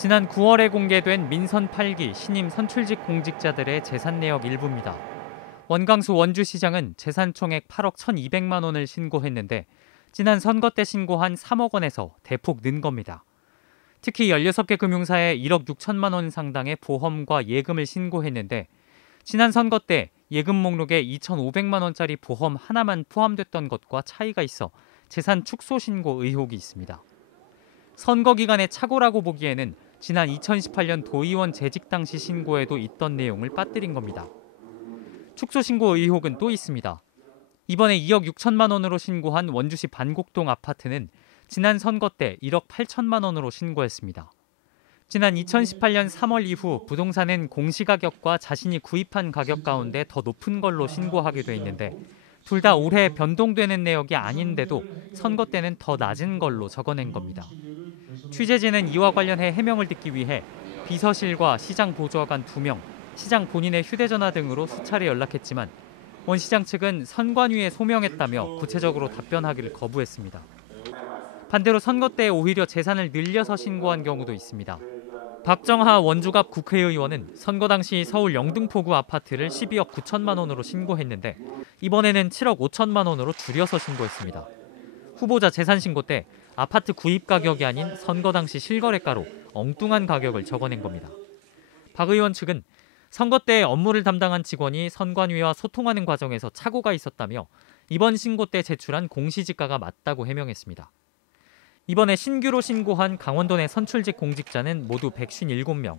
지난 9월에 공개된 민선 8기 신임 선출직 공직자들의 재산 내역 일부입니다. 원광수 원주시장은 재산 총액 8억 1,200만 원을 신고했는데 지난 선거 때 신고한 3억 원에서 대폭 는 겁니다. 특히 16개 금융사에 1억 6천만 원 상당의 보험과 예금을 신고했는데 지난 선거 때 예금 목록에 2,500만 원짜리 보험 하나만 포함됐던 것과 차이가 있어 재산 축소 신고 의혹이 있습니다. 선거 기간의 착오라고 보기에는 지난 2018년 도의원 재직 당시 신고에도 있던 내용을 빠뜨린 겁니다. 축소 신고 의혹은 또 있습니다. 이번에 2억 6천만 원으로 신고한 원주시 반곡동 아파트는 지난 선거 때 1억 8천만 원으로 신고했습니다. 지난 2018년 3월 이후 부동산은 공시가격과 자신이 구입한 가격 가운데 더 높은 걸로 신고하게 돼 있는데 둘 다 올해 변동되는 내역이 아닌데도 선거 때는 더 낮은 걸로 적어낸 겁니다. 취재진은 이와 관련해 해명을 듣기 위해 비서실과 시장 보좌관 2명, 시장 본인의 휴대전화 등으로 수차례 연락했지만 원 시장 측은 선관위에 소명했다며 구체적으로 답변하기를 거부했습니다. 반대로 선거 때 오히려 재산을 늘려서 신고한 경우도 있습니다. 박정하 원주갑 국회의원은 선거 당시 서울 영등포구 아파트를 12억 9천만 원으로 신고했는데 이번에는 7억 5천만 원으로 줄여서 신고했습니다. 후보자 재산 신고 때 아파트 구입 가격이 아닌 선거 당시 실거래가로 엉뚱한 가격을 적어낸 겁니다. 박 의원 측은 선거 때 업무를 담당한 직원이 선관위와 소통하는 과정에서 착오가 있었다며 이번 신고 때 제출한 공시지가가 맞다고 해명했습니다. 이번에 신규로 신고한 강원도 내 선출직 공직자는 모두 157명.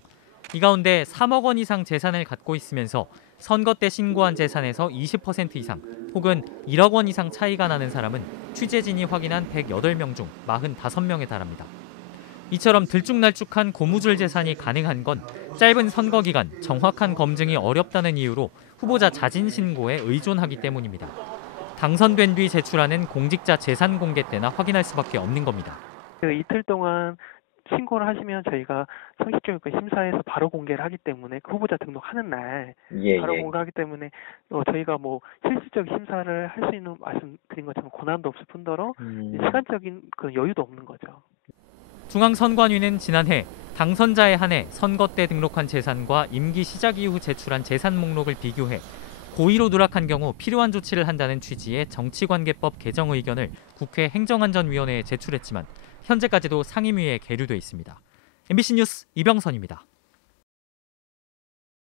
이 가운데 3억 원 이상 재산을 갖고 있으면서 선거 때 신고한 재산에서 20% 이상 혹은 1억 원 이상 차이가 나는 사람은 취재진이 확인한 108명 중 45명에 달합니다. 이처럼 들쭉날쭉한 고무줄 재산이 가능한 건 짧은 선거 기간 정확한 검증이 어렵다는 이유로 후보자 자진 신고에 의존하기 때문입니다. 당선된 뒤 제출하는 공직자 재산 공개 때나 확인할 수밖에 없는 겁니다. 이틀 동안 신고를 하시면 저희가 성실교육과 심사에서 바로 공개를 하기 때문에 후보자 등록하는 날 바로 공개하기 때문에 저희가 뭐 실질적 심사를 할 수 있는 말씀드린 것처럼 고난도 없을 뿐더러 시간적인 그 여유도 없는 거죠. 중앙선관위는 지난해 당선자에 한해 선거 때 등록한 재산과 임기 시작 이후 제출한 재산 목록을 비교해 고의로 누락한 경우 필요한 조치를 한다는 취지의 정치관계법 개정 의견을 국회 행정안전위원회에 제출했지만 현재까지도 상임위에 계류돼 있습니다. MBC 뉴스 이병선입니다.